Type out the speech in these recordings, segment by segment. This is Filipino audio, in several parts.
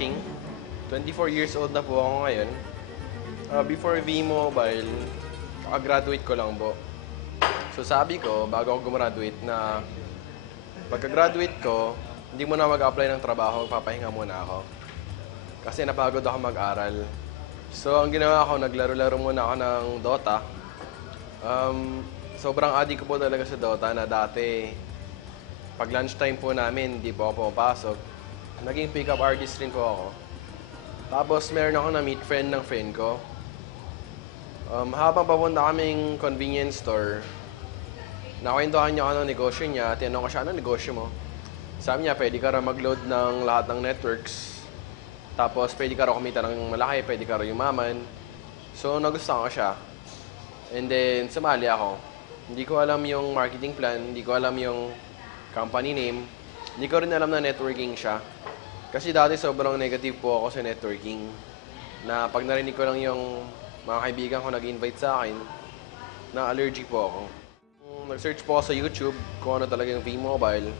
Fishing. 24 years old na po ako ngayon. Before V-Mobile, kakagraduate ko lang po. So sabi ko, bago ako gumraduate na pagka-graduate ko, hindi muna mag-apply ng trabaho, magpapahinga muna ako. Kasi napagod ako mag-aral. So ang ginawa ko, naglaro-laro muna ako ng Dota. Sobrang addict ko po talaga sa Dota na dati, pag lunchtime po namin, hindi po ako pumapasok. Naging pick-up artist rin po ako. Tapos meron ako na-meet friend ng friend ko. Habang papunta kaming convenience store, nakwentuhan niya ako ng negosyo niya. Tinanong ko siya, ano negosyo mo? Sabi niya, pwede ka raw mag-load ng lahat ng networks. Tapos pwede ka raw kumita ng malaki, pwede ka raw yumaman. So nagustuhan ko siya. And then sumali ako. Hindi ko alam yung marketing plan, hindi ko alam yung company name. Hindi ko rin alam na networking siya. Kasi dati sobrang negative po ako sa networking. Na pag narinig ko lang yung mga kaibigan ko nag-invite sa akin, na allergic po ako. Nag-search po ako sa YouTube kung ano talaga yung V-Mobile.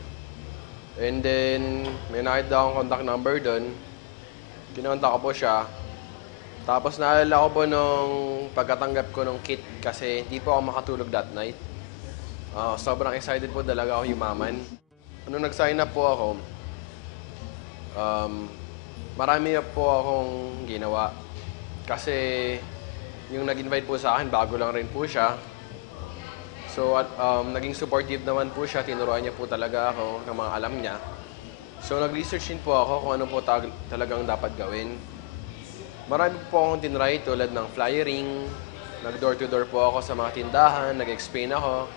And then, may nakita akong contact number doon. Kinontak ko po siya. Tapos naalala ko po nung pagkatanggap ko ng kit kasi hindi po ako makatulog that night. Sobrang excited po talaga ako yumaman. Nung nag-sign up po ako, marami po akong ginawa. Kasi yung nag-invite po sa akin, bago lang rin po siya. So, naging supportive naman po siya. Tinuruan niya po talaga ako ng mga alam niya. So, nag-research din po ako kung ano po talagang dapat gawin. Marami po akong tinry tulad ng flyering. Nag-door-to-door po ako sa mga tindahan. Nag-explain ako.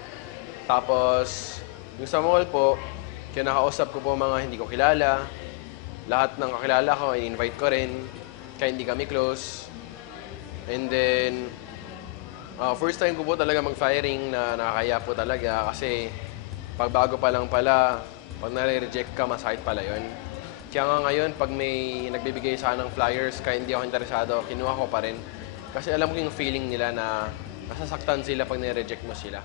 Tapos, yung sa mall po, kinakausap ko po mga hindi ko kilala. Lahat ng kakilala ko, i-invite ko rin. Kaya hindi kami close. And then, first time ko po talaga mag-firing na nakakaya po talaga kasi pag bago pa lang pala, pag nare-reject ka, masakit pala yun. Kaya nga ngayon, pag may nagbibigay sa akin ng flyers, kaya hindi ako interesado, kinuha ko pa rin. Kasi alam ko yung feeling nila na nasasaktan sila pag nare-reject mo sila.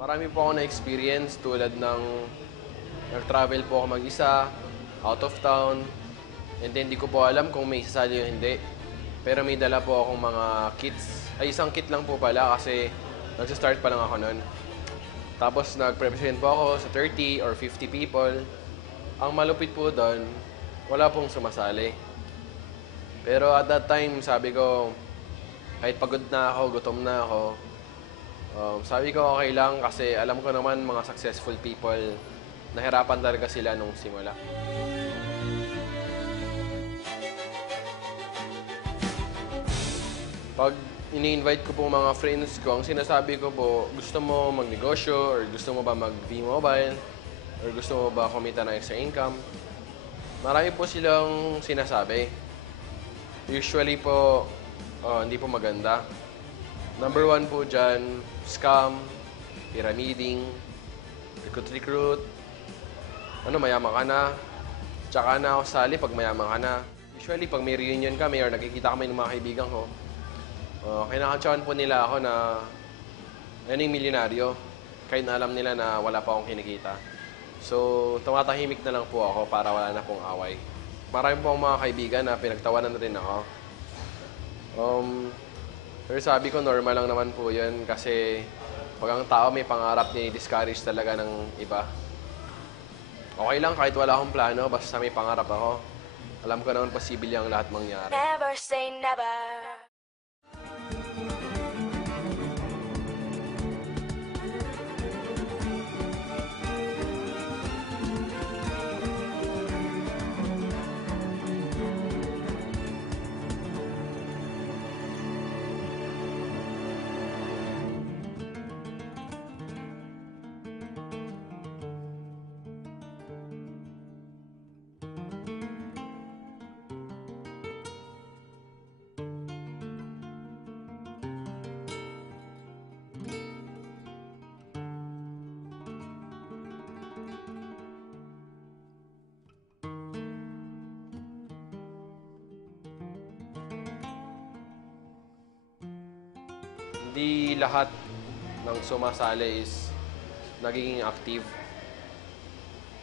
Marami po ako na-experience tulad ng nag-travel po ako mag-isa, out of town, and then hindi ko po alam kung may sasali o hindi. Pero may dala po akong mga kits. Ay, isang kit lang po pala kasi nag-start pa lang ako nun. Tapos nag-represent po ako sa 30 or 50 people. Ang malupit po doon, wala pong sumasali. Pero at that time, sabi ko, kahit pagod na ako, gutom na ako, sabi ko okay lang kasi alam ko naman mga successful people, nahirapan talaga sila nung simula. Pag ini-invite ko po mga friends ko, ang sinasabi ko po, gusto mo magnegosyo or gusto mo ba mag-V-Mobile or gusto mo ba kumita ng extra income? Marami po silang sinasabi. Usually po, hindi po maganda. Number one po dyan, scam, pyramiding, recruit. Mayaman ka na. Tsaka na ako sali pag mayaman ka na. Usually, pag may reunion kami or nakikita kami ng mga kaibigan ko, kinakantsawan po nila ako na yan yung milyonaryo. Kahit na alam nila na wala pa akong kinikita. So, tumatahimik na lang po ako para wala na pong away. Marami po akong mga kaibigan na pinagtawanan na rin ako. Pero sabi ko, normal lang naman po yun kasi pag ang tao may pangarap, ni-discourage talaga ng iba. Okay lang kahit wala akong plano, basta may pangarap ako. Alam ko naman posible ang lahat mangyari. Never say never. hindi lahat ng sumasali is nagiging active.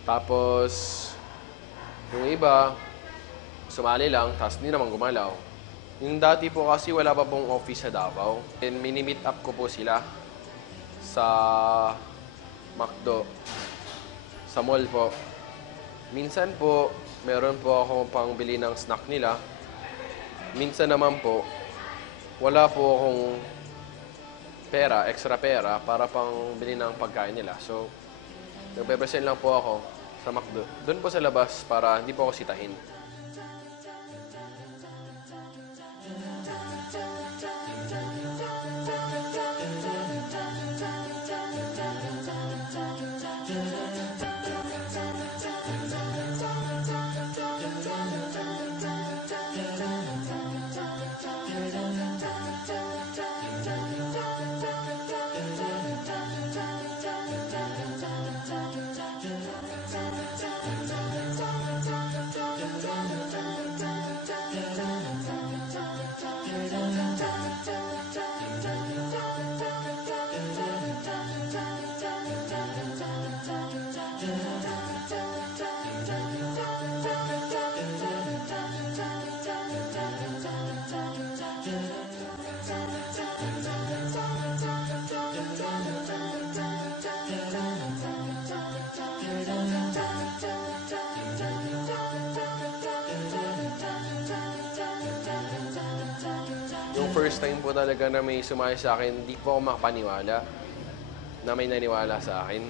Tapos, yung iba, sumali lang, tapos hindi naman gumalaw. Yung dati po kasi wala pa pong office sa Davao. And mini-meet up ko po sila sa McDo, sa mall po. Minsan po, meron po akong pangbili ng snack nila. Minsan naman po, wala po akong pera, extra pera, para pang bili ng pagkain nila. So, nagpe-present lang po ako sa McDo. Doon po sa labas para hindi po ako sitahin. Yung first time po talaga na may sumali sa akin, hindi po ako makapaniwala na may naniwala sa akin.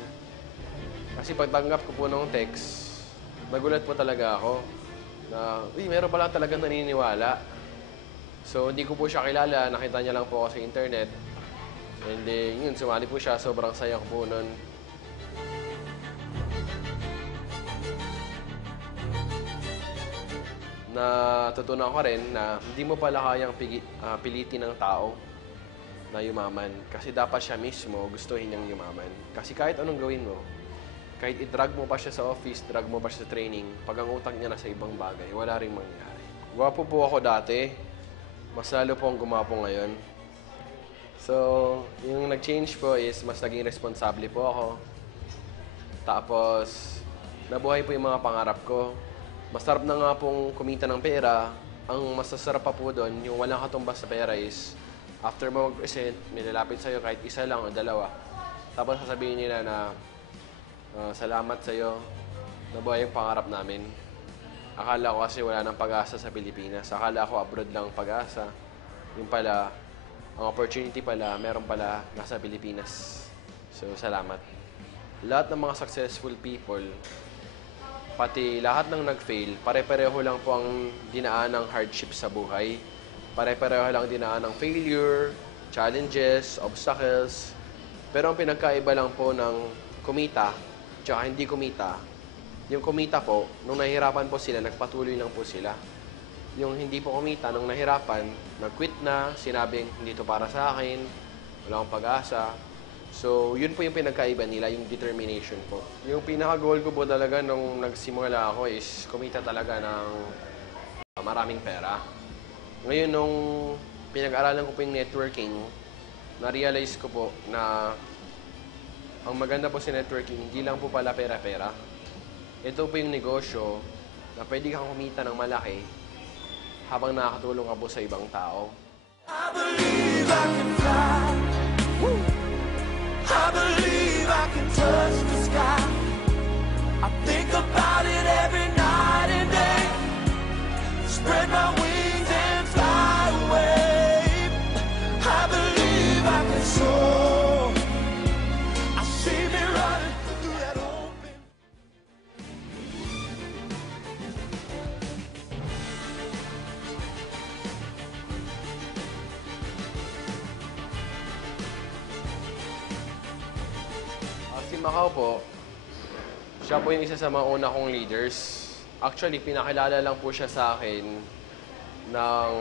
Kasi pagtanggap ko po ng text, nagulat po talaga ako na, meron pala talagang naniniwala. So, hindi ko po siya kilala, nakita niya lang po ako sa internet. And then, yun, sumali po siya, sobrang saya ko po nun. Natutunan ko rin na hindi mo pala kayang pilitin ng tao na yumaman. Kasi dapat siya mismo gustuhin niyang yumaman. Kasi kahit anong gawin mo, kahit i-drag mo pa siya sa office, drag mo pa siya sa training, pag ang utak niya na sa ibang bagay, wala rin mangyari. Gwapo po ako dati. Mas lalo po ang gumapo ngayon. So, yung nag-change po is mas naging responsable po ako. Tapos, nabuhay po yung mga pangarap ko. Masarap na nga pong kumita ng pera. Ang masasarap pa po doon, yung walang katumbas sa pera is, after mo mag-present, may lalapit sa'yo kahit isa lang o dalawa. Tapos sasabihin nila na, salamat sa'yo, nabuhay yung pangarap namin. Akala ko kasi wala nang pag-asa sa Pilipinas. Akala ko abroad lang pag-asa. Yung pala, ang opportunity pala, meron pala nasa Pilipinas. So, salamat. Lahat ng mga successful people, pati lahat ng nag-fail, pare-pareho lang po ang dinaan ng hardship sa buhay. Pare-pareho lang dinaan ng failure, challenges, obstacles. Pero ang pinagkaiba lang po ng kumita, tsaka hindi kumita, yung kumita po, nung nahihirapan po sila, nagpatuloy lang po sila. Yung hindi po kumita, nung nahirapan, nag-quit na, sinabing, hindi to para sa akin, wala akong pag-asa. So, yun po yung pinagkaiba nila, yung determination po. Yung pinaka-goal ko po talaga nung nagsimula ako is kumita talaga ng maraming pera. Ngayon, nung pinag-aralan ko po yung networking, na-realize ko po na ang maganda po sa networking, hindi lang po pala pera-pera. Ito po yung negosyo na pwede kang kumita ng malaki habang nakakatulong ka po sa ibang tao. I believe I can fly. Woo. I believe I can touch the sky. I think about it every night and day. Spread my wings and fly away. I believe I can soar. I see me running through that open. Si Macau po, siya po yung isa sa mga una kong leaders. Actually, pinakilala lang po siya sa akin ng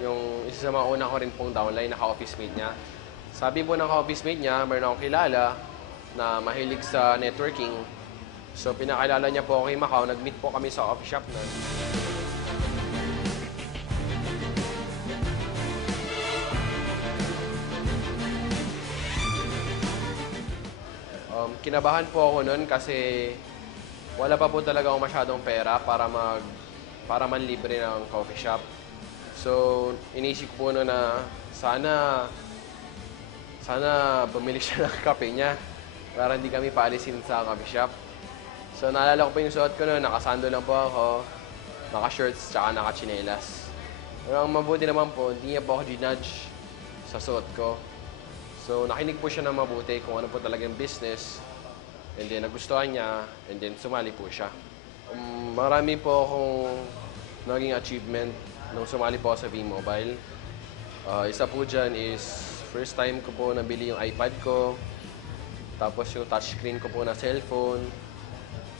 yung isa sa mga una ko rin pong downline na ka-office mate niya. Sabi po ng ka-office mate niya, mayroon akong kilala na mahilig sa networking. So, pinakilala niya po ako kay Macau. Nag-meet po kami sa coffee shop na. kinabahan po ako nun kasi wala pa po talaga ako masyadong pera para manlibre ng coffee shop. So, inisip ko po noon na sana bumili siya ng kape niya para hindi kami paalisin sa coffee shop. So, naalala ko po yung suot ko noon, nakasando lang po ako, naka-shorts, tsaka naka-chinelas. Pero ang mabuti naman po, hindi niya po ako ginudge sa suot ko. So, nakinig po siya ng mabuti kung ano po talagang business. And then, nagustuhan niya, and then sumali po siya. Marami po akong naging achievement nung sumali po ako sa V-Mobile. Isa po dyan is, first time ko po nabili yung iPad ko. Tapos yung touchscreen ko po na cellphone.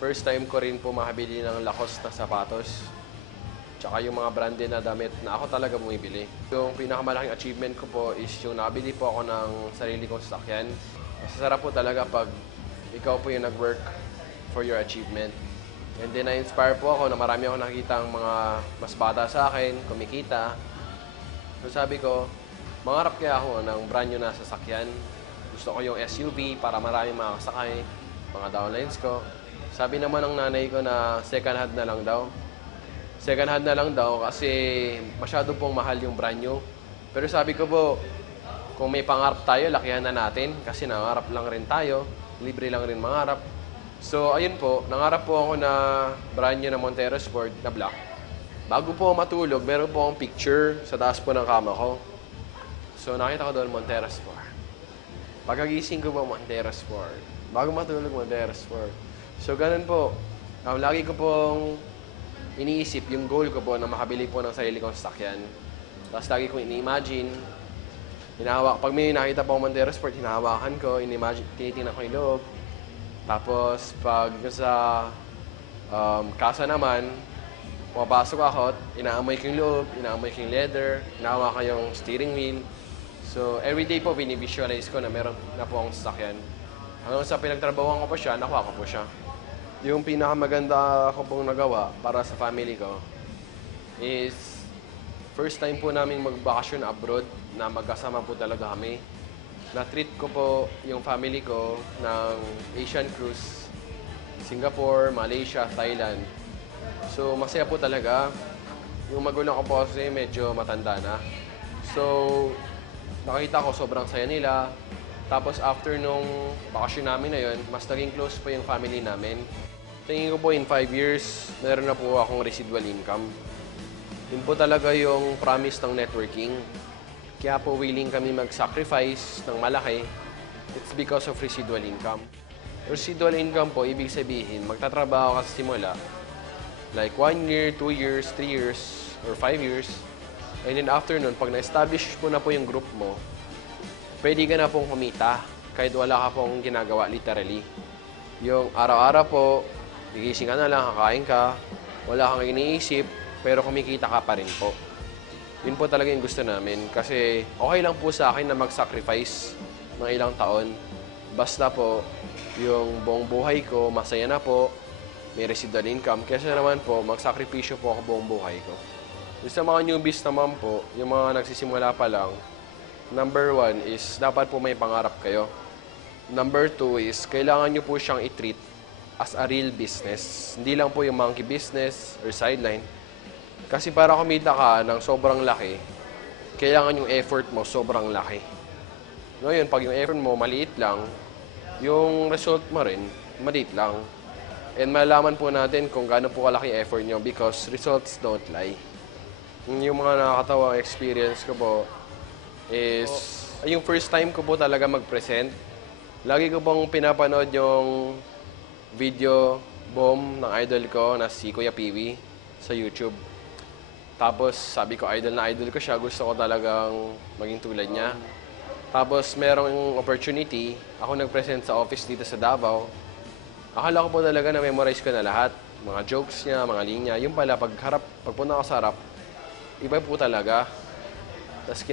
First time ko rin po makabili ng Lacoste na sapatos. Tsaka yung mga branded na damit na ako talaga bumibili. Yung pinakamalaking achievement ko po is yung nakabili po ako ng sarili kong sasakyan. Masasarap po talaga pag ikaw po yung nag-work for your achievement. And then, na-inspire po ako na marami ako nakikita ang mga mas bata sa akin, kumikita. So sabi ko, mangarap kaya ako ng brand new na sasakyan. Gusto ko yung SUV para marami makakasakay, mga downlines ko. Sabi naman ng nanay ko na second hand na lang daw. Second hand na lang daw kasi masyado pong mahal yung brand new. Pero sabi ko po, kung may pangarap tayo, lakihan na natin kasi nangarap lang rin tayo. Libre lang rin mangarap. So, ayun po, nangarap po ako na brand new na Montero Sport na black. Bago po ako matulog, meron po akong picture sa taas po ng kama ko. So, nakita ko doon Montero Sport. Pagkagising ko po, Montero Sport. Bago matulog, Montero Sport. So, ganun po. Lagi ko pong iniisip yung goal ko po na makabili po ng sarili kong sasakyan. Tapos lagi kong ini-imagine. Pag may nakita po akong Montero Sport, hinahawakan ko, tinitingnan ko yung loob. Tapos, pag sa kasa naman, pumapasok ako, inaamoy ko yung loob, inaamoy ko yung leather, inahawakan yung steering wheel. So, everyday po, binivisualize ko na meron na po akong sasakyan. Hanggang sa pinagtrabahuan ko po siya, nakuha ko po siya. Yung pinakamaganda ko pong nagawa para sa family ko is first time po namin magbakasyon abroad na magkasama po talaga kami. Na-treat ko po yung family ko ng Asian cruise, Singapore, Malaysia, Thailand. So, masaya po talaga. Yung magulang ko po kasi medyo matanda na. So, nakita ko sobrang saya nila. Tapos after nung bakasyon namin na yun, mas naging close po yung family namin. Tingin ko po in 5 years, meron na po akong residual income. Yun po talaga yung promise ng networking. Kaya po willing kami mag-sacrifice ng malaki. It's because of residual income. Residual income po, ibig sabihin, magtatrabaho ka sa simula. Like 1 year, 2 years, 3 years, or 5 years. And then after nun, pag na-establish mo na po yung group mo, pwede ka na pong kumita kahit wala ka pong ginagawa literally. Yung araw-araw po, gigising ka na lang, kakain ka, wala kang iniisip, pero kumikita ka pa rin po. Yun po talaga yung gusto namin kasi okay lang po sa akin na mag-sacrifice ng ilang taon. Basta po, yung buong buhay ko, masaya na po, may residual income. Kaya naman po, magsakripisyo po ako buong buhay ko. Yung sa mga newbies naman po, yung mga nagsisimula pa lang, number 1 is dapat po may pangarap kayo. Number 2 is kailangan nyo po siyang i-treat as a real business. Hindi lang po yung monkey business or sideline. Kasi para kumita ka ng sobrang laki, kailangan yung effort mo sobrang laki. Ngayon, pag yung effort mo maliit lang, yung result mo rin maliit lang. And malalaman po natin kung gaano po kalaki effort nyo because results don't lie. Yung mga nakakatawang experience ko po is yung first time ko po talaga mag-present. Lagi ko pong pinapanood yung video bomb ng idol ko na si Kuya Piwi sa YouTube. Tapos sabi ko idol na idol ko siya, gusto ko talagang maging tulad niya. Tapos merong opportunity, ako nag-present sa office dito sa Davao. Akala ko po talaga na memorize ko na lahat. Mga jokes niya, mga linya. Yung pala, pagpunta ko sa harap, iba po talaga. Tapos